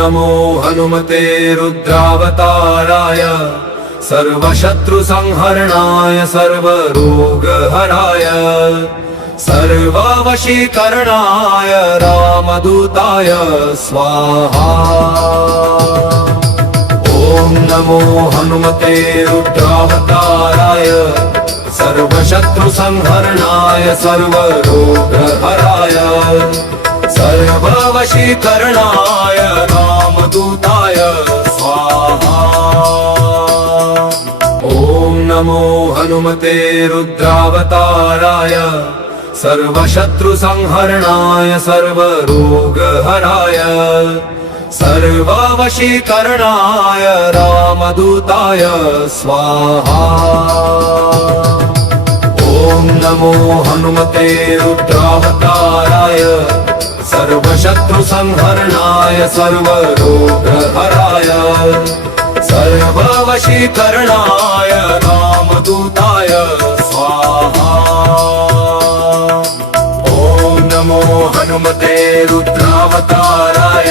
नमो हनुमते रुद्रावताराय सर्वशत्रुसंहरणाय सर्वरोगहराय सर्ववशीकरणाय रामदूताय स्वाहा। ॐ नमो हनुमते रुद्रावताराय सर्वशत्रुसंहरणाय सर्वरोगहराय सर्ववशीकरणाय रामदूताय स्वाहा। ॐ नमो हनुमते रुद्रावताराय सर्वशत्रुसंहरणाय सर्वरोगहराय सर्ववशीकरणाय रामदूताय स्वाहा। ॐ नमो हनुमते रुद्रावताराय सर्वशत्रुसंहरणाय सर्वरोगहराय सर्ववशीकरणाय रामदूताय स्वाहा। ॐ नमो हनुमते रुद्रावताराय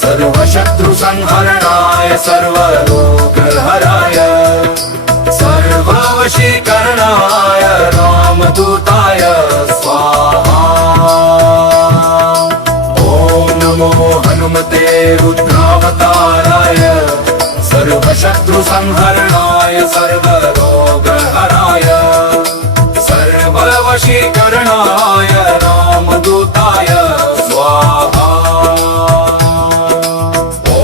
सर्वशत्रुसंहरणाय सर्वरोगहराय सर्ववशीकरणाय रामदूताय स्वाहा। ॐ नमो हनुमते रुद्रावताराय सर्वशत्रुसंहरणाय सर्वरोगहराय सर्ववशीकरणाय रामदूताय स्वाहा। ॐ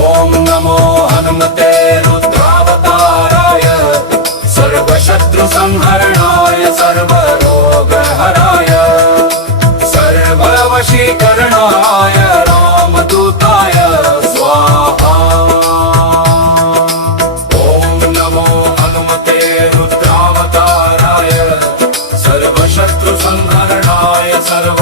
नमो हनुमते रुद्रावताराय सर्वशत्रुसंहरणाय सर्वरोगहराय सर्ववशीकरणाय रामदूताय स्वाहा। ॐ नमो हनुमते रुद्रावताराय सर्वशत्रुसंहरणाय सर्व